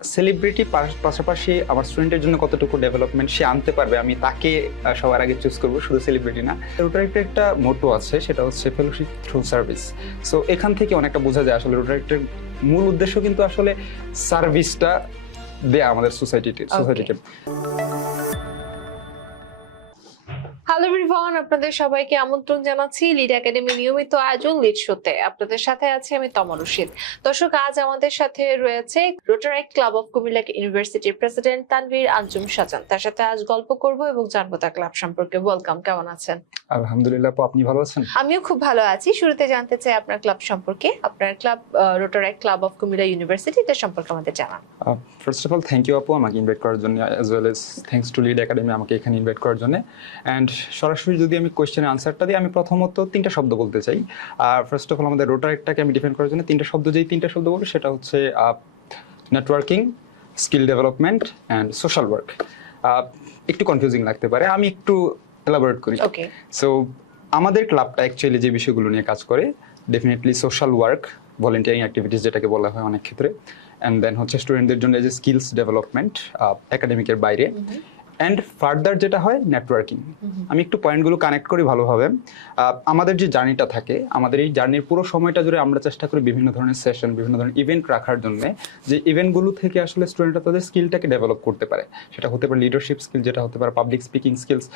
Celebrity পাশাপাশি আমার স্টুডেন্টের জন্য কতটুকু ডেভেলপমেন্ট সে আনতে পারবে আমি তাকে সবার আগে চুজ করব শুধু সেলিব্রিটি না। রোটারিক্টের একটা মোটো আছে সেটা হচ্ছে ফেলোশিপ থ্রু সার্ভিস সো এখান থেকে অনেকটা বোঝা যায় আসলে রোটারিক্টের মূল উদ্দেশ্য কিন্তু আসলে সার্ভিসটা দেয়া আমাদের সোসাইটিতে সোসাইটিকে হ্যালো এভরিওয়ান আপনাদের সবাইকে আমন্ত্রণ জানাচ্ছি লিড একাডেমি নিয়মিত আয়োজন লিড শোতে। আপনাদের সাথে আছি আমি তমা রশিদ। দর্শক আজ আমাদের সাথে রয়েছে রোটারাইট ক্লাব অফ কুমিল্লা ইউনিভার্সিটির প্রেসিডেন্ট তানভীর আঞ্জুম সাজান। তার সাথে আজ গল্প করব এবং জানব তার ক্লাব সম্পর্কে। ওয়েলকাম কেমন আছেন? আলহামদুলিল্লাহ আপু আপনি ভালো আছেন? আমিও খুব ভালো আছি। শুরুতে জানতে চাই আপনার ক্লাব সম্পর্কে। আপনার club Rotaract club of Comilla university এটার সম্পর্কে আমাদের জানান। First of all thank you আপু আমাকে ইনভাইট করার জন্য as well as thanks to lead academy আমাকে এখানে ইনভাইট করার জন্য। অ্যান্ড সরাসরি যদি আমি কোয়েশ্চেনের আনসারটা দিই আমি প্রথমত তিনটা শব্দ বলতে চাই। আর ফার্স্ট অফ অল আমাদের রোটারেকটাকে আমি ডিফেন্ড করার জন্য তিনটা শব্দ যেই তিনটা শব্দ বলব সেটা হচ্ছে networking skill development and social work একটু কনফিউজিং লাগতে পারে আমি একটু এলাবোরেট করি। ওকে সো আমাদের ক্লাবটা অ্যাকচুয়ালি যে বিষয়গুলো নিয়ে কাজ করে definitely social work volunteering activities যেটাকে বলা হয় অনেক ক্ষেত্রে অ্যান্ড দেন হচ্ছে স্টুডেন্টদের জন্য যে স্কিলস ডেভেলপমেন্ট একাডেমিকের বাইরে। অ্যান্ড ফার্দার যেটা হয় নেটওয়ার্কিং আমি একটু পয়েন্টগুলো কানেক্ট করি ভালোভাবে। আমাদের যে জার্নিটা থাকে আমাদের এই জার্নির পুরো সময়টা জুড়ে আমরা চেষ্টা করি বিভিন্ন ধরনের সেশন বিভিন্ন ধরনের ইভেন্ট রাখার জন্য। যে ইভেন্টগুলো থেকে আসলে স্টুডেন্টরা তাদের স্কিলটাকে ডেভেলপ করতে পারে। সেটা হতে পারে লিডারশিপ স্কিল যেটা হতে পারে পাবলিক স্পিকিং স্কিলস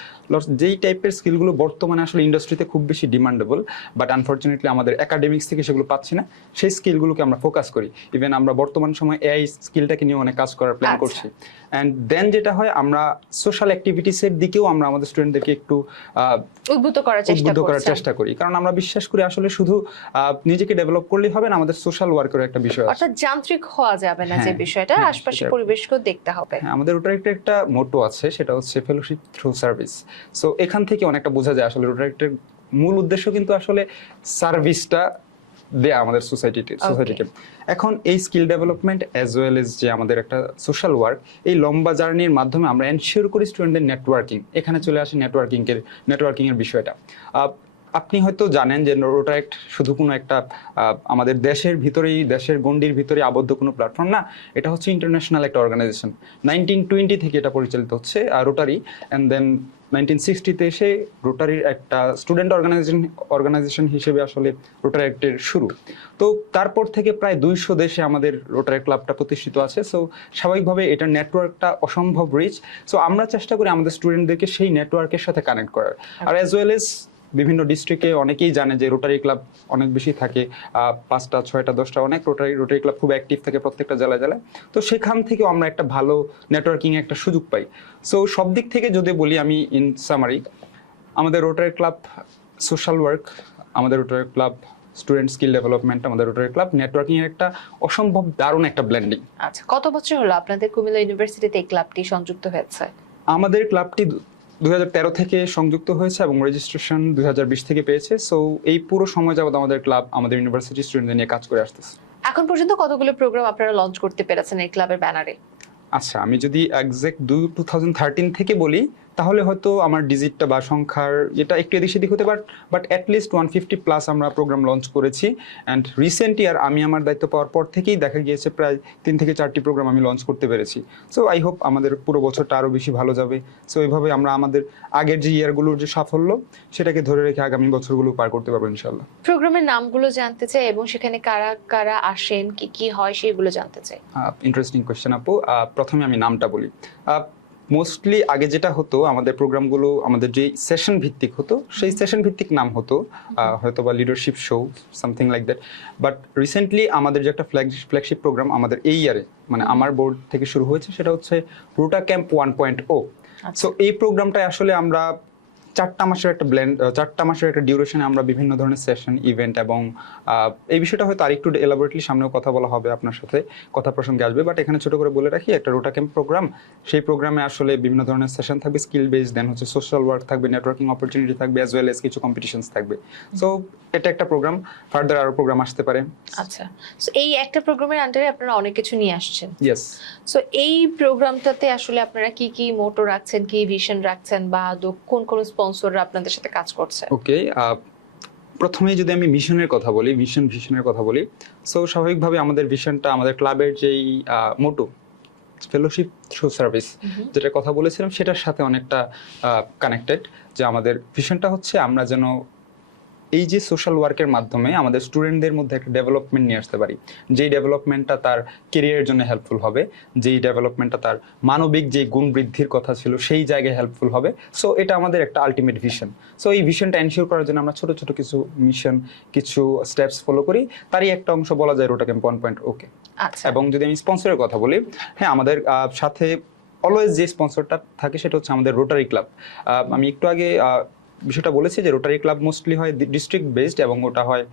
যেই টাইপের স্কিলগুলো বর্তমানে আসলে ইন্ডাস্ট্রিতে খুব বেশি ডিমান্ডেবল বাট আনফর্চুনেটলি আমাদের একাডেমিক্স থেকে সেগুলো পাচ্ছি না সেই স্কিলগুলোকে আমরা ফোকাস করি। ইভেন আমরা বর্তমান সময় এআই স্কিলটাকে নিয়ে অনেক কাজ করার প্ল্যান আচ্ছা। করছি। অ্যান্ড দেন যেটা হয় আমরা সোশ্যাল অ্যাক্টিভিটিসের দিকেও আমরা আমাদের স্টুডেন্টদেরকে একটু উদ্বুদ্ধ করার চেষ্টা উদ্বুদ্ধ করার চেষ্টা করি। কারণ আমরা বিশ্বাস করি আসলে শুধু নিজেকে ডেভেলপ করলেই হবে না আমাদের সোশ্যাল ওয়ার্কের একটা বিষয় আছে। অর্থাৎ যান্ত্রিক হওয়া যাবে না যে হ্যাঁ, বিষয়টা হ্যাঁ, আশপাশের পরিবেশকেও দেখতে হবে। হ্যাঁ, আমাদের ওটার একটা একটা মোটো আছে সেটা হচ্ছে ফেলোশিপ থ্রু সার্ভিস সো এখান থেকে অনেকটা বোঝা যায় আসলে ওটার একটা মূল উদ্দেশ্য কিন্তু আসলে সার্ভিসটা দেয়া আমাদের সোসাইটিতে সোসাইটিকে এখন এই skill development as well as যে আমাদের একটা সোশ্যাল ওয়ার্ক এই লম্বা জার্নির মাধ্যমে আমরা এনশিওর করি স্টুডেন্টদের নেটওয়ার্কিং এখানে চলে আসে নেটওয়ার্কিং এর নেটওয়ার্কিং এর বিষয়টা। আহ, আপনি হয়তো জানেন যে রোটারেক্ট শুধু কোনো একটা আমাদের দেশের ভিতরেই দেশের গণ্ডির ভিতরে আবদ্ধ কোনো প্ল্যাটফর্ম না এটা হচ্ছে ইন্টারন্যাশনাল একটা অর্গানাইজেশন নাইনটিন টোয়েন্টি থেকে এটা পরিচালিত হচ্ছে রোটারি অ্যান্ড দেন নাইনটিন সিক্সটিতে এসে রোটারির একটা স্টুডেন্ট অর্গানাইজেশন অর্গানাইজেশন হিসেবে আসলে রোটারেক্টের শুরু। তো তারপর থেকে প্রায় দুইশো দেশে আমাদের রোটারি ক্লাবটা প্রতিষ্ঠিত আছে। সো স্বাভাবিকভাবে এটার নেটওয়ার্কটা অসম্ভব রিচ সো আমরা চেষ্টা করি আমাদের স্টুডেন্টদেরকে সেই নেটওয়ার্কের সাথে কানেক্ট করার। আর অ্যাজ ওয়েল এজ বিভিন্ন ডিস্ট্রিক্টে অনেকেই জানে যে রোটারি ক্লাব অনেক বেশি থাকে পাঁচটা ছয়টা দশটা অনেক রোটারি রোটারি ক্লাব খুব অ্যাক্টিভ থাকে প্রত্যেকটা জেলায় জেলায়। তো সেখান থেকেও আমরা একটা ভালো নেটওয়ার্কিং একটা সুযোগ পাই। সো সব দিক থেকে যদি বলি আমি ইন সামারি আমাদের রোটারি ক্লাব সোশ্যাল ওয়ার্ক আমাদের Rotary club student skill development আমাদের রোটারি ক্লাব নেটওয়ার্কিং এর একটা অসম্ভব দারুণ একটা ব্ল্যান্ডিং আচ্ছা কত বছর হলো আপনাদের কুমিল্লা ইউনিভার্সিটিতে এই ক্লাবটি সংযুক্ত হয়েছে? আমাদের ক্লাবটি দুই থেকে সংযুক্ত হয়েছে এবং রেজিস্ট্রেশন দুই হাজার বিশ থেকে পেয়েছে। সো এই পুরো সময় যাবত আমাদের ক্লাব আমাদের ইউনিভার্সিটি স্টুডেন্টদের নিয়ে কাজ করে আসতেছে। এখন পর্যন্ত কতগুলো প্রোগ্রাম আপনারা লঞ্চ করতে পেরেছেন এই ক্লাবের ব্যানারে আচ্ছা আমি যদি একজ্যাক্ট দু টু থাউজেন্ড থার্টিন থেকে বলি তাহলে হয়তো আমার ডিজিটটা বা সংখ্যার এটা একটু এদিক সেদিক হতে পারে but at least one fifty plus আমরা প্রোগ্রাম লঞ্চ করেছি অ্যান্ড রিসেন্ট ইয়ার আমি আমার দায়িত্ব পাওয়ার পর থেকেই দেখা গিয়েছে প্রায় তিন থেকে চারটি প্রোগ্রাম আমি লঞ্চ করতে পেরেছি। সো আই হোপ আমাদের পুরো বছরটা আরও বেশি ভালো যাবে। সো এইভাবে আমরা আমাদের আগের যে ইয়ারগুলোর যে সাফল্য সেটাকে ধরে রেখে আগামী বছরগুলো পার করতে পারব ইনশাল্লাহ প্রোগ্রামের নামগুলো জানতে চাই এবং সেখানে কারা কারা আসেন কি কি হয় সেগুলো জানতে চাই। ইন্টারেস্টিং কোয়েশ্চেন আপু। প্রথমে আমি নামটা বলি। মোস্টলি আগে যেটা হতো আমাদের প্রোগ্রামগুলো আমাদের যে সেশন ভিত্তিক হতো সেই সেশন ভিত্তিক নাম হতো হয়তো বা leadership show something like that but recently আমাদের যে একটা ফ্ল্যাগ ফ্ল্যাগশিপ প্রোগ্রাম আমাদের এই ইয়ারে মানে আমার বোর্ড থেকে শুরু হয়েছে সেটা হচ্ছে Rota camp one point o so এই প্রোগ্রামটায় আসলে আমরা চারটা মাসের একটা ব্লেন্ড চারটা মাসের একটা ডিউরেশনে আমরা বিভিন্ন ধরনের সেশন ইভেন্ট এবং এই বিষয়টা হয়তো আরেকটু এলাবোরেটলি সামনেও কথা বলা হবে আপনার সাথে কথা প্রসঙ্গে আসবে। বাট এখানে ছোট করে বলে রাখি একটা রোটা ক্যাম্প প্রোগ্রাম সেই প্রোগ্রামে আসলে বিভিন্ন ধরনের সেশন থাকবে স্কিল বেস দেন হচ্ছে সোশ্যাল ওয়ার্ক থাকবে নেটওয়ার্কিং অপরচুনিটি থাকবে অ্যাজ ওয়েল এস কিছু কম্পিটিশনস থাকবে। সো এটা একটা প্রোগ্রাম ফার্দার আরও প্রোগ্রাম আসতে পারে। আচ্ছা So, এই একটা প্রোগ্রামের আন্ডারে আপনারা অনেক কিছু নিয়ে আসছেন। ইয়েস সো এই প্রোগ্রামটাতে আসলে আপনারা কি কি মোটো রাখছেন কি ভিশন রাখছেন বা কোন কোন স্পন্সররা আপনাদের সাথে কাজ করছে। ওকে প্রথমে যদি আমি মিশনের কথা বলি মিশন ভিশনের কথা বলি সো স্বাভাবিকভাবে আমাদের ভিশনটা আমাদের ক্লাবের যেই মোটো ফেলোশিপ থ্রু সার্ভিস যেটা কথা বলেছিলাম সেটার সাথে অনেকটা কানেক্টেড যে আমাদের ভিশনটা হচ্ছে আমরা যেন এই যে সোশ্যাল ওয়ার্কের মাধ্যমে আমাদের স্টুডেন্টদের মধ্যে একটা ডেভেলপমেন্ট নিয়ে আসতে পারি। যেই ডেভেলপমেন্টটা তার কেরিয়ারের জন্য হেল্পফুল হবে যেই ডেভেলপমেন্টটা তার মানবিক যে গুণ বৃদ্ধির কথা ছিল সেই জায়গায় হেল্পফুল হবে। সো এটা আমাদের একটা আলটিমেট ভিশন সো এই ভিশনটা এনশিওর করার জন্য আমরা ছোট ছোট কিছু মিশন কিছু স্টেপস ফলো করি। তারই একটা অংশ বলা যায় Rota camp one point okay আচ্ছা। এবং যদি আমি স্পন্সরের কথা বলি হ্যাঁ আমাদের সাথে অলওয়েজ যে স্পন্সরটা থাকে সেটা হচ্ছে আমাদের রোটারি ক্লাব আমি একটু আগে বিষয়টা বলেছি যে রোটারি ক্লাব মোস্টলি হয় ডিস্ট্রিক্ট বেসড এবং ওটা হয়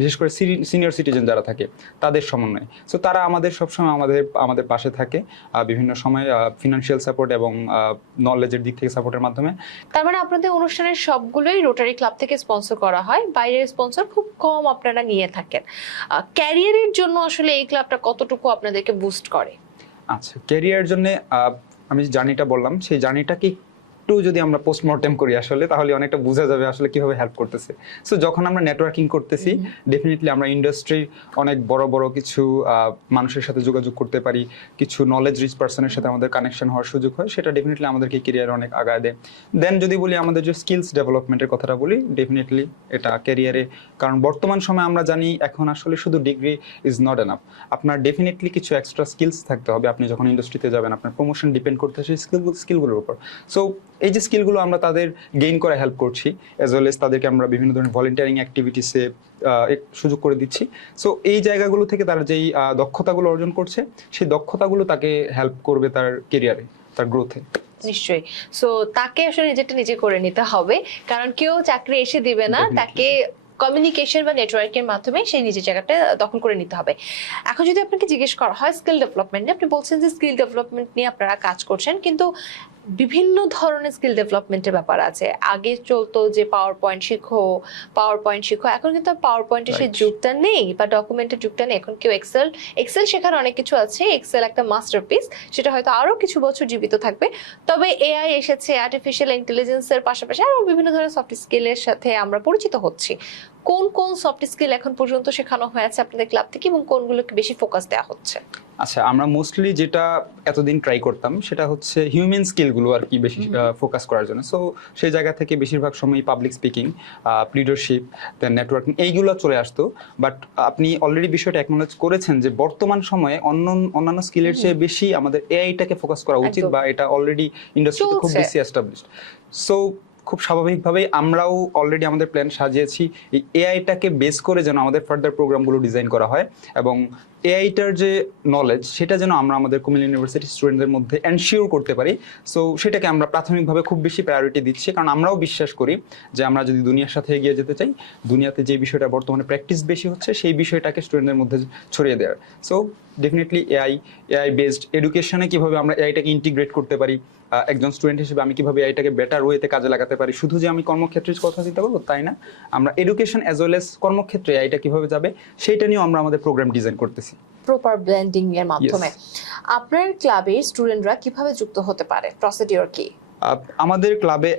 বিশেষ করে সিনিয়র সিটিজেন যারা থাকে তাদের সমন্বয়ে। সো তারা আমাদের সবসময় আমাদের আমাদের পাশে থাকে বিভিন্ন সময় ফিনান্সিয়াল সাপোর্ট এবং নলেজের দিক থেকে সাপোর্টের মাধ্যমে। তার মানে আপনাদের অনুষ্ঠানের সবগুলোই রোটারি ক্লাব থেকে স্পন্সর করা হয়। বাইরের স্পন্সর খুব কম আপনারা নিয়ে থাকেন। ক্যারিয়ারের জন্য আসলে এই ক্লাবটা কতটুকু আপনাদেরকে বুস্ট করে? আচ্ছা ক্যারিয়ার জন্য আমি যে জার্নিটা বললাম সেই জার্নিটাকে একটু যদি আমরা পোস্টমর্টেম করি আসলে তাহলে অনেকটা বোঝা যাবে আসলে কীভাবে হেল্প করতেছে। সো যখন আমরা নেটওয়ার্কিং করতেছি ডেফিনেটলি আমরা ইন্ডাস্ট্রি অনেক বড় বড় কিছু মানুষের সাথে যোগাযোগ করতে পারি। কিছু নলেজ রিচ পার্সনের সাথে আমাদের কানেকশন হওয়ার সুযোগ হয় সেটা ডেফিনেটলি আমাদেরকে কেরিয়ার অনেক আগায় দেয়। দেন যদি বলি আমাদের যে স্কিলস ডেভেলপমেন্টের কথাটা বলি ডেফিনেটলি এটা ক্যারিয়ারে কারণ বর্তমান সময় আমরা জানি এখন আসলে শুধু ডিগ্রি ইজ নট এনাফ আপনার ডেফিনেটলি কিছু এক্সট্রা স্কিলস থাকতে হবে। আপনি যখন ইন্ডাস্ট্রিতে যাবেন আপনার প্রমোশন ডিপেন্ড করতে সেই স্কিল স্কিলগুলোর উপর। সো এই যে স্কিলগুলো আমরা তাদের গেইন করে হেল্প করছি অ্যাজ ওয়েল এস তাদেরকে আমরা বিভিন্ন ধরনের ভলেন্টিয়ারিং অ্যাক্টিভিটিসে সুযোগ করে দিচ্ছি। সো এই জায়গাগুলো থেকে তারা যেই দক্ষতাগুলো অর্জন করছে সেই দক্ষতাগুলো তাকে হেল্প করবে তার কেরিয়ারে তার গ্রোথে নিশ্চয়ই। সো তাকে আসলে নিজেরটা নিজে করে নিতে হবে কারণ কেউ চাকরি এসে দিবে না তাকে কমিউনিকেশন বা নেটওয়ার্কের মাধ্যমে সেই নিজের জায়গাটা দখল করে নিতে হবে। এখন যদি আপনাকে জিজ্ঞেস করা হয় স্কিল ডেভেলপমেন্ট আপনি বলছেন যে স্কিল ডেভেলপমেন্ট নিয়ে আপনারা কাজ করছেন কিন্তু বিভিন্ন ধরনের স্কিল ডেভেলপমেন্টের ব্যাপার আছে। আগে চলতো যে পাওয়ার পয়েন্ট শিখো পাওয়ার পয়েন্ট শিখো এখন কিন্তু পাওয়ার পয়েন্টের সেই যুগটা নেই বা ডকুমেন্টের যুগটা নেই। এখন কেউ এক্সেল এক্সেল শেখার অনেক কিছু আছে এক্সেল একটা মাস্টারপিস সেটা হয়তো আরও কিছু বছর জীবিত থাকবে। তবে এআই এসেছে আর্টিফিশিয়াল ইন্টেলিজেন্সের পাশাপাশি আরও বিভিন্ন ধরনের সফট স্কিলের সাথে আমরা পরিচিত হচ্ছি। কোন কোন সফট স্কিল এখন পর্যন্ত শেখানো হয়েছে আপনাদের ক্লাব থেকে এবং কোনগুলোকে বেশি ফোকাস দেওয়া হচ্ছে? আচ্ছা আমরা মোস্টলি যেটা এতদিন ট্রাই করতাম সেটা হচ্ছে হিউম্যান স্কিলগুলো আর কি বেশি ফোকাস করার জন্য। সো সেই জায়গা থেকে বেশিরভাগ সময় public speaking leadership then networking এইগুলো চলে আসতো। বাট আপনি অলরেডি বিষয়টা অ্যাকনোলেজ করেছেন যে বর্তমান সময়ে অন্য অন্যান্য স্কিলের চেয়ে বেশি আমাদের এআইটাকে ফোকাস করা উচিত বা এটা অলরেডি ইন্ডাস্ট্রিতে খুব বেশি এস্টাবলিশড সো খুব স্বাভাবিকভাবেই আমরাও অলরেডি আমাদের প্ল্যান সাজিয়েছি। এই এআইটাকে বেস করে যেন আমাদের ফার্দার প্রোগ্রামগুলো ডিজাইন করা হয় এবং এআইটার যে নলেজ সেটা যেন আমরা আমাদের কুমিল্লা ইউনিভার্সিটি স্টুডেন্টদের মধ্যে এনশিওর করতে পারি। সো সেটাকে আমরা প্রাথমিকভাবে খুব বেশি প্রায়োরিটি দিচ্ছি। কারণ আমরাও বিশ্বাস করি যে আমরা যদি দুনিয়ার সাথে এগিয়ে যেতে চাই, দুনিয়াতে যে বিষয়টা বর্তমানে প্র্যাকটিস বেশি হচ্ছে, সেই বিষয়টাকে স্টুডেন্টদের মধ্যে ছড়িয়ে দেওয়ার। So definitely AI AI based এডুকেশনে কীভাবে আমরা এআইটাকে ইন্টিগ্রেট করতে পারি একজন স্টুডেন্ট হিসেবে আমি কীভাবে এটাকে বেটার ওয়েতে কাজে লাগাতে পারি? শুধু যে আমি কর্মক্ষেত্রের কথা চিন্তা করব তাই না? আমরা এডুকেশন অ্যাজ ওয়েল এস কর্মক্ষেত্রে এটা কীভাবে যাবে সেইটা নিয়েও আমরা আমাদের প্রোগ্রাম ডিজাইন করতেছি। প্রপার ব্লেন্ডিং এর মাধ্যমে। আপনার ক্লাবে স্টুডেন্টরা কীভাবে যুক্ত হতে পারে? প্রসিডিওর কি? আমাদের ক্লাবে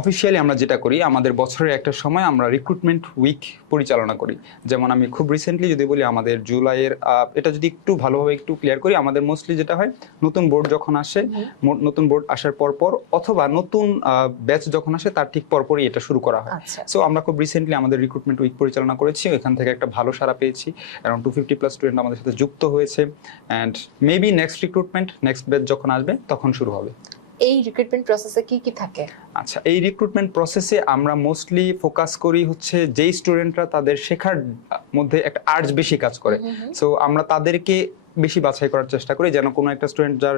অফিসিয়ালি আমরা যেটা করি আমাদের বছরের একটা সময় আমরা রিক্রুটমেন্ট উইক পরিচালনা করি। যেমন আমি খুব রিসেন্টলি যদি বলি আমাদের জুলাইয়ের এটা যদি একটু ভালোভাবে একটু ক্লিয়ার করি আমাদের মোস্টলি যেটা হয় নতুন বোর্ড যখন আসে নতুন বোর্ড আসার পর পর অথবা নতুন ব্যাচ যখন আসে তার ঠিক পরপরই এটা শুরু করা হয়। আচ্ছা। সো আমরা খুব রিসেন্টলি আমাদের রিক্রুটমেন্ট উইক পরিচালনা করেছি এখান থেকে একটা ভালো সারা পেয়েছি। Around two fifty plus student আমাদের সাথে যুক্ত হয়েছে। And maybe next recruitment next batch যখন আসবে তখন শুরু হবে। এই রিক্রুটমেন্ট প্রসেসে কি কি থাকে? আচ্ছা এই রিক্রুটমেন্ট প্রসেসে আমরা মোস্টলি ফোকাস করি হচ্ছে যেই স্টুডেন্টরা তাদের শেখার মধ্যে একটা আর্জ বেশি কাজ করে। সো আমরা তাদেরকে বেশি বাছাই করার চেষ্টা করি যেন কোনো একটা স্টুডেন্ট যার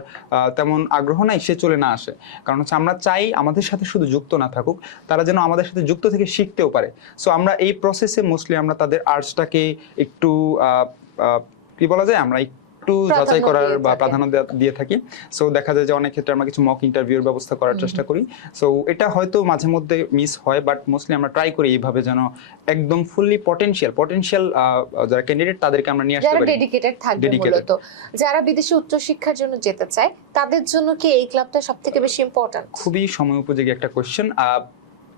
তেমন আগ্রহ নাই সে চলে না আসে। কারণ হচ্ছে আমরা চাই আমাদের সাথে শুধু যুক্ত না থাকুক তারা যেন আমাদের সাথে যুক্ত থেকে শিখতেও পারে। সো আমরা এই প্রসেসে মোস্টলি আমরা তাদের আর্টসটাকে একটু কি বলা যায়? আমরা একটু যাচাই করার বা প্রাধান্য দিয়ে থাকি। সো দেখা যায় যে অনেক ক্ষেত্রে আমরা কিছু মক ইন্টারভিউর ব্যবস্থা করার চেষ্টা করি। সো এটা হয়তো মাঝে মধ্যে মিস হয় বাট মোস্টলি আমরা ট্রাই করি এইভাবে যেন একদম ফুললি পটেনশিয়াল পটেনশিয়াল যারা ক্যান্ডিডেট তাদেরকে আমরা নিয়ে আসতে যারা পারি। ডেডিকেটেড থাকবে মূলত। যারা বিদেশে উচ্চশিক্ষার জন্য যেতে চায় তাদের জন্য কি এই ক্লাবটা সব থেকে বেশি ইম্পর্ট্যান্ট খুবই সময় উপযোগী একটা কোয়েশ্চেন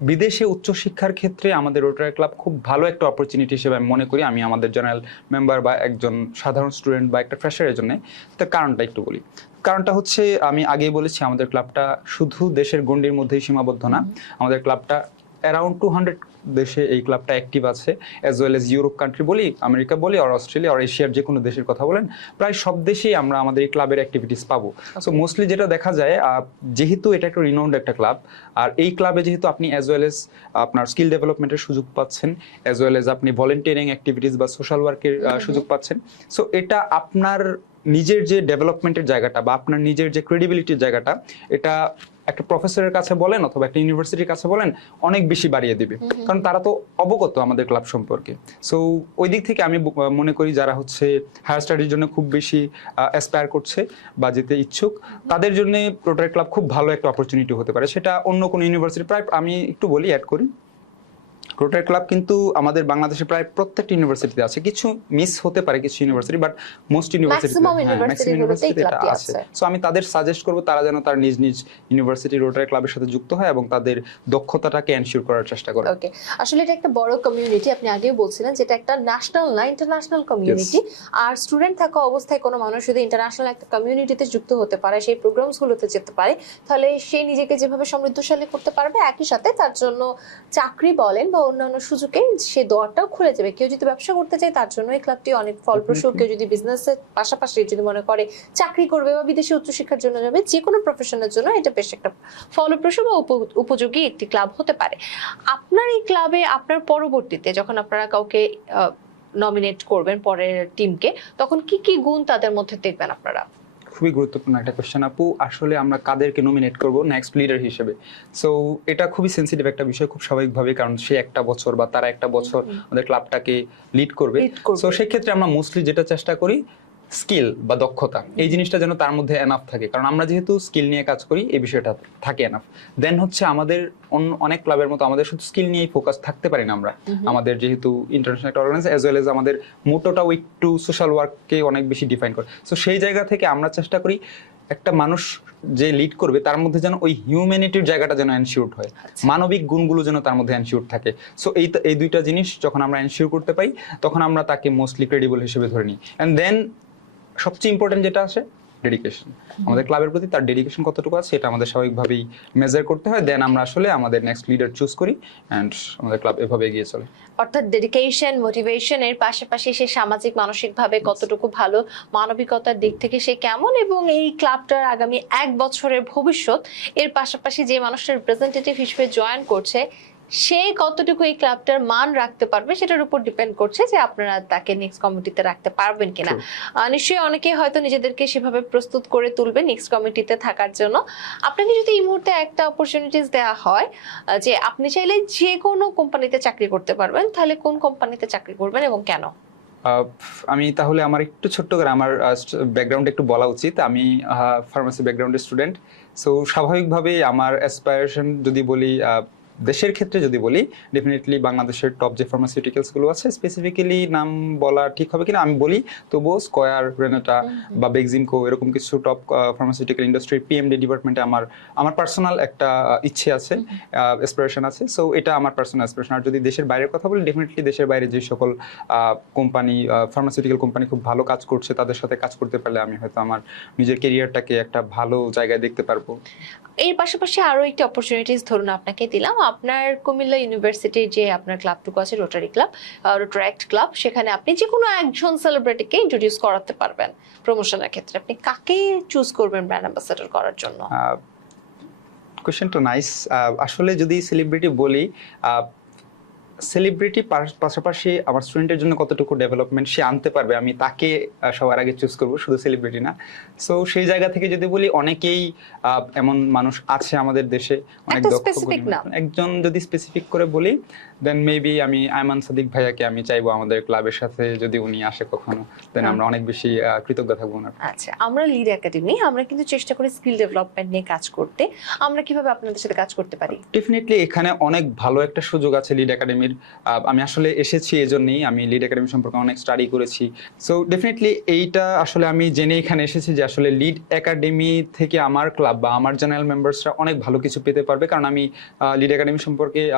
বিদেশে উচ্চশিক্ষার ক্ষেত্রে আমাদের রোটারি ক্লাব খুব ভালো একটা অপরচুনিটি হিসেবে আমি মনে করি। আমি আমাদের জেনারেল মেম্বার বা একজন সাধারণ স্টুডেন্ট বা একটা ফ্রেশারের জন্য। তার কারণটা একটু বলি। কারণটা হচ্ছে আমি আগেই বলেছি আমাদের ক্লাবটা শুধু দেশের গণ্ডির মধ্যেই সীমাবদ্ধ না। আমাদের ক্লাবটা অ্যারাউন্ড টু হান্ড্রেড দেশে এই ক্লাবটা অ্যাক্টিভ আছে as well as Europe country বলি আমেরিকা বলি আর অস্ট্রেলিয়া আর এশিয়ার যে কোনো দেশের কথা বলেন প্রায় সব দেশেই আমরা আমাদের এই ক্লাবের অ্যাক্টিভিটিস পাবো। সো মোস্টলি যেটা দেখা যায় যেহেতু এটা একটা রিনাউন্ড একটা ক্লাব আর এই ক্লাবে যেহেতু আপনি অ্যাজ ওয়েল এজ আপনার স্কিল ডেভেলপমেন্টের সুযোগ পাচ্ছেন অ্যাজ ওয়েল এজ আপনি ভলেন্টিয়ারিং অ্যাক্টিভিটিস বা সোশ্যাল ওয়ার্কের সুযোগ পাচ্ছেন সো এটা আপনার নিজের যে ডেভেলপমেন্টের জায়গাটা বা আপনার নিজের যে ক্রেডিবিলিটির জায়গাটা এটা একটা প্রফেসরের কাছে বলেন অথবা একটা ইউনিভার্সিটির কাছে বলেন অনেক বেশি বাড়িয়ে দিবে। কারণ তারা তো অবগত আমাদের ক্লাব সম্পর্কে। সো ওই দিক থেকে আমি মনে করি যারা হচ্ছে হায়ার স্টাডির জন্য খুব বেশি অ্যাসপায়ার করছে বা যেতে ইচ্ছুক তাদের জন্য রোটারি ক্লাব খুব ভালো একটা অপরচুনিটি হতে পারে। সেটা অন্য কোনো ইউনিভার্সিটি প্রায় আমি একটু বলি অ্যাড করি। রোটারি ক্লাব কিন্তু আমাদের বাংলাদেশে প্রায় প্রত্যেকটা ইউনিভার্সিটিতে আছে। কিছু মিস হতে পারে কিছু university but most university Maximum university গুলোতে আছে। সো আমি তাদের সাজেস্ট করব তারা যেন তার নিজ নিজ ইউনিভার্সিটি রোটারি ক্লাবের সাথে যুক্ত হয় এবং তাদের দক্ষতাটাকে এনশিওর করার চেষ্টা করে। ওকে আসলে এটা একটা বড় কমিউনিটি আপনি আগেও বলছিলেন যেটা একটা ন্যাশনাল না ইন্টারন্যাশনাল কমিউনিটি আর স্টুডেন্ট থাকা অবস্থায় কোনো মানুষ যদি ইন্টারন্যাশনাল একটা কমিউনিটিতে যুক্ত হতে পারে সেই প্রোগ্রামস গুলোতে যেতে পারে তাহলে সে নিজেকে যেভাবে সমৃদ্ধশালী করতে পারবে একই সাথে তার জন্য চাকরি বলেন বা অন্যান্য সুযোগে সে দোয়ারটাও খুলে যাবে। কেউ যদি ব্যবসা করতে চায় তার জন্য এই ক্লাবটি অনেক ফলপ্রসূ। কেউ যদি বিজনেসের পাশাপাশি যদি মনে করে চাকরি করবে বা বিদেশে উচ্চশিক্ষার জন্য যাবে যে কোনো প্রফেশনের জন্য এটা বেশ একটা ফলপ্রসূ বা উপ- উপযোগী একটি ক্লাব হতে পারে। আপনার এই ক্লাবে আপনার পরবর্তীতে যখন আপনারা কাউকে নমিনেট করবেন পরের টিমকে তখন কি কি গুণ তাদের মধ্যে দেখবেন আপনারা? খুবই গুরুত্বপূর্ণ একটা কোয়েশ্চেন আপু। আসলে আমরা কাদেরকে নমিনেট করব নেক্সট লিডার হিসেবে? সো এটা খুবই সেন্সিটিভ একটা বিষয় খুব স্বাভাবিকভাবে কারণ সে একটা বছর বা তারা একটা বছর আমাদের ক্লাবটাকে লিড করবে। সো সেক্ষেত্রে আমরা মোস্টলি যেটা চেষ্টা করি স্কিল বা দক্ষতা এই জিনিসটা যেন তার মধ্যে এনাফ থাকে। কারণ আমরা যেহেতু স্কিল নিয়ে কাজ করি এই বিষয়টা থাকে এনাফ দেন হচ্ছে আমাদের অনেক ক্লাবের মতো আমাদের শুধু স্কিল নিয়েই ফোকাস থাকতে পারি না আমরা। আমাদের যেহেতু ইন্টারন্যাশনাল একটা অর্গানাইজ অ্যাজ ওয়েল এজ আমাদের মোটোটাও একটু সোশ্যাল ওয়ার্ককে অনেক বেশি ডিফাইন করে। সো সেই জায়গা থেকে আমরা চেষ্টা করি একটা মানুষ যে লিড করবে তার মধ্যে যেন ওই হিউম্যানিটির জায়গাটা যেন এনশিওর হয়। মানবিক গুণগুলো যেন তার মধ্যে এনশিওর থাকে। সো এই এই দুইটা জিনিস যখন আমরা এনশিওর করতে পারি তখন আমরা তাকে মোস্টলি ক্রেডিবল হিসেবে ধরে নিই। অ্যান্ড দেন সবচেয়ে ইম্পর্টেন্ট যেটা আছে ডেডিকেশন আমাদের ক্লাবের প্রতি তার ডেডিকেশন কতটুকু আছে সেটা আমাদের স্বাভাবিকভাবেই মেজার করতে হয়। দেন আমরা আসলে আমাদের নেক্সট লিডার চুজ করি অ্যান্ড আমাদের ক্লাব এভাবে এগিয়ে চলে। অর্থাৎ ডেডিকেশন মোটিভেশন এর পাশাপাশি সে সামাজিক মানসিকভাবে কতটুকু ভালো মানবিকতার দিক থেকে সে কেমন এবং এই ক্লাবটার আগামী এক বছরের ভবিষ্যৎ এর পাশাপাশি যে মানুষটা রিপ্রেজেন্টেটিভ হিসেবে জয়েন করছে সে কতটুকু এই ক্লাবটার মান রাখতে পারবে সেটার উপর ডিপেন্ড করছে যে আপনারা তাকে নেক্সট কমিটিতে রাখতে পারবেন কিনা। নিশ্চয়ই অনেকে হয়তো নিজেদেরকে সেভাবে প্রস্তুত করে তুলবে নেক্সট কমিটিতে থাকার জন্য। আপনাকে যদি এই মুহূর্তে একটা অপরচুনিটিস দেওয়া হয় যে আপনি চাইলে যে কোনো কোম্পানিতে চাকরি করতে পারবেন তাহলে কোন কোম্পানিতে চাকরি করবেন এবং কেন? আমি তাহলে আমার একটু ছোট্ট করে আমার ব্যাকগ্রাউন্ড একটু বলা উচিত। আমি ফার্মাসি ব্যাকগ্রাউন্ডের স্টুডেন্ট সো স্বাভাবিকভাবেই আমার অ্যাসপায়ারেশন যদি বলি দেশের ক্ষেত্রে যদি বলি ডেফিনেটলি বাংলাদেশের টপ যে ফার্মাসিউটিক্যালসগুলো আছে স্পেসিফিক্যালি নাম বলা ঠিক হবে কিনা? আমি বলি তবুও স্কয়ার রেনেটা বা বেক্সিমকো এরকম কিছু টপ ফার্মাসিউটিক্যাল ইন্ডাস্ট্রি পিএমডি ডিপার্টমেন্টে আমার আমার পার্সোনাল একটা ইচ্ছে আছে অ্যাসপিরেশন আছে। সো এটা আমার পার্সোনাল অ্যাসপিরেশন আর যদি দেশের বাইরের কথা বলি ডেফিনেটলি দেশের বাইরে যে সকল কোম্পানি ফার্মাসিউটিক্যাল কোম্পানি খুব ভালো কাজ করছে তাদের সাথে কাজ করতে পারলে আমি হয়তো আমার নিজের কেরিয়ারটাকে একটা ভালো জায়গায় দেখতে পারব। এর পাশাপাশি আরও একটি অপরচুনিটিস ধরুন আপনাকে দিলাম। আপনার কুমিল্লা ইউনিভার্সিটির যে আপনার ক্লাবটুকু আছে রোটারি ক্লাব রোটারাক্ট ক্লাব সেখানে আপনি যে কোনো একজন সেলিব্রিটিকে ইন্ট্রোডিউস করাতে পারবেন প্রমোশনের ক্ষেত্রে। আপনি কাকে চুজ করবেন ব্র্যান্ড অ্যাম্বাসেডর করার জন্য? কোয়েশ্চেনটা নাইস আসলে যদি সেলিব্রিটি বলি সেলিব্রিটি পাশাপাশি আমার স্টুডেন্টের জন্য কতটুকু ডেভেলপমেন্ট সে আনতে পারবে আমি তাকে সবার আগে চুজ করব শুধু সেলিব্রিটি না। সো সেই জায়গা থেকে যদি বলি অনেকেই এমন মানুষ আছে আমাদের দেশে অনেক। একজন যদি স্পেসিফিক করে বলি দেন মেবি আমি আয়মান সাদিক ভাইয়াকে আমি চাইব আমাদের ক্লাবের সাথে যদি উনি আসে কখনো দেন আমরা অনেক বেশি কৃতজ্ঞ থাকব ওনার আচ্ছা আমরা লিড একাডেমি আমরা কিন্তু চেষ্টা করি স্কিল ডেভেলপমেন্ট নিয়ে কাজ করতে। আমরা কীভাবে আপনাদের সাথে কাজ করতে পারি? ডেফিনেটলি এখানে অনেক ভালো একটা সুযোগ আছে লিড একাডেমির আমি আসলে এসেছি এজন্যই। আমি লিড একাডেমি সম্পর্কে অনেক স্টাডি করেছি। সো ডেফিনেটলি এইটা আসলে আমি জেনে এখানে এসেছি যে আসলে লিড একাডেমি থেকে আমার ক্লাব বা আমার জেনারেল মেম্বার্সরা অনেক ভালো কিছু পেতে পারবে। কারণ আমি লিড একাডেমি সম্পর্কে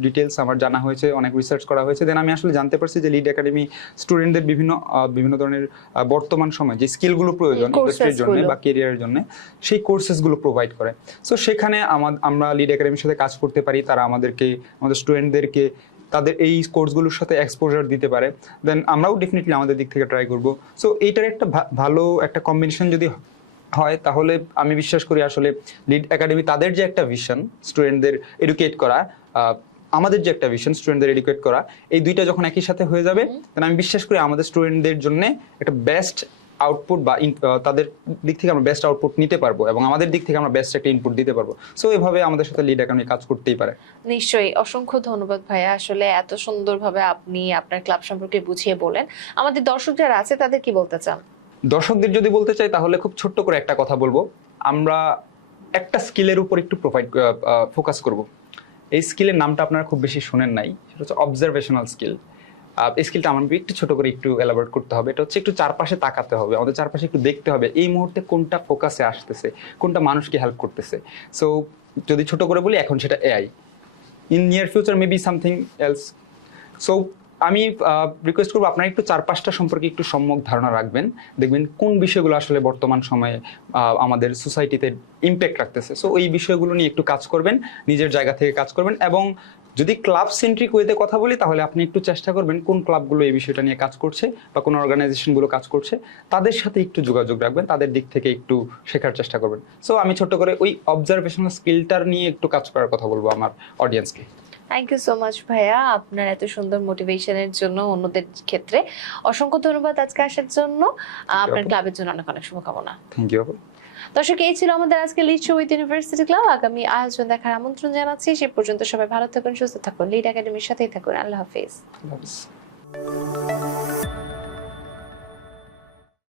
ডিটেলস আমার জানা হয়েছে অনেক রিসার্চ করা হয়েছে। দেন আমি আসলে জানতে পারছি যে লিড একাডেমি স্টুডেন্টদের বিভিন্ন বিভিন্ন ধরনের বর্তমান সময় যে স্কিলগুলো প্রয়োজন ইন্ডাস্ট্রির জন্য। বা কেরিয়ারের জন্য সেই কোর্সেসগুলো প্রোভাইড করে। সো সেখানে আমা- আমরা লিড একাডেমির সাথে কাজ করতে পারি। তারা আমাদেরকে আমাদের স্টুডেন্টদেরকে তাদের এই কোর্সগুলোর সাথে এক্সপোজার দিতে পারে দেন আমরাও ডেফিনেটলি আমাদের দিক থেকে ট্রাই করব। সো এইটার একটা ভালো একটা কম্বিনেশন যদি হয় তাহলে আমি বিশ্বাস করি আসলে লিড একাডেমি তাদের যে একটা ভিশন স্টুডেন্টদের এডুকেট করা আমাদের যে একটা ভিশন স্টুডেন্টদের এডুকেট করা এই দুইটা যখন একই সাথে হয়ে যাবে তাহলে আমি বিশ্বাস করি আমাদের স্টুডেন্টদের জন্য একটা বেস্ট আউটপুট বা তাদের দিক থেকে আমরা বেস্ট আউটপুট নিতে পারব এবং আমাদের দিক থেকে আমরা বেস্ট একটা ইনপুট দিতে পারব। সো এভাবে আমাদের সাথে লিড একাডেমি কাজ করতেই পারে। নিশ্চয়ই। অসংখ্য ধন্যবাদ ভাইয়া। আসলে এত সুন্দরভাবে আপনি আপনার ক্লাব সম্পর্কে বুঝিয়ে বলেন আমাদের দর্শক যারা আছে তাদের কি বলতে চান? দর্শকদের যদি বলতে চাই তাহলে খুব ছোট্ট করে একটা কথা বলব। আমরা একটা স্কিলের উপর একটু প্রোভাইড ফোকাস করব। এই স্কিলের নামটা আপনারা খুব বেশি শোনেন নাই। সেটা হচ্ছে অবজারভেশনাল স্কিল স্কিলটা আমার একটু ছোট করে একটু এলাবোরেট করতে হবে। এটা হচ্ছে একটু চারপাশে তাকাতে হবে, আমাদের চারপাশে একটু দেখতে হবে, এই মুহূর্তে কোনটা ফোকাসে আসতেছে, কোনটা মানুষকে হেল্প করতেছে। সো যদি ছোট করে বলি, এখন সেটা AI in near future maybe something else so আমি রিকোয়েস্ট করব আপনারা একটু চারপাশটা সম্পর্কে একটু সম্যক ধারণা রাখবেন। দেখবেন কোন বিষয়গুলো আসলে বর্তমান সময়ে আমাদের সোসাইটিতে ইম্প্যাক্ট রাখতেছে। সো এই বিষয়গুলো নিয়ে একটু কাজ করবেন, নিজের জায়গা থেকে কাজ করবেন এবং যদি ক্লাব সেন্ট্রিক ওয়েতে কথা বলি তাহলে আপনি একটু চেষ্টা করবেন কোন ক্লাবগুলো এই বিষয়টা নিয়ে কাজ করছে বা কোন অর্গানাইজেশনগুলো কাজ করছে। তাদের সাথে একটু যোগাযোগ রাখবেন তাদের দিক থেকে একটু শেখার চেষ্টা করবেন। সো আমি ছোট করে ওই অবজারভেশনাল স্কিলটার নিয়ে একটু কাজ করার কথা বলব আমার অডিয়েন্সকে থ্যাংক ইউ সো মাচ ভাইয়া। আপনার এত সুন্দর মোটিভেশনের জন্য অন্যদের ক্ষেত্রে অসংখ্য ধন্যবাদ আজকে আসার জন্য। আপনার ক্লাবের জন্য অনেক অনেক শুভকামনা। থ্যাংক ইউ দর্শক, এই ছিল আমাদের আজকে শো উইথ ইউনিভার্সিটি ক্লাব আগামী আয়োজন দেখার আমন্ত্রণ জানাচ্ছি। সে পর্যন্ত সবাই ভালো থাকুন, সুস্থ থাকুন। লিড একাডেমির সাথেই থাকুন। আল্লাহ হাফিজ।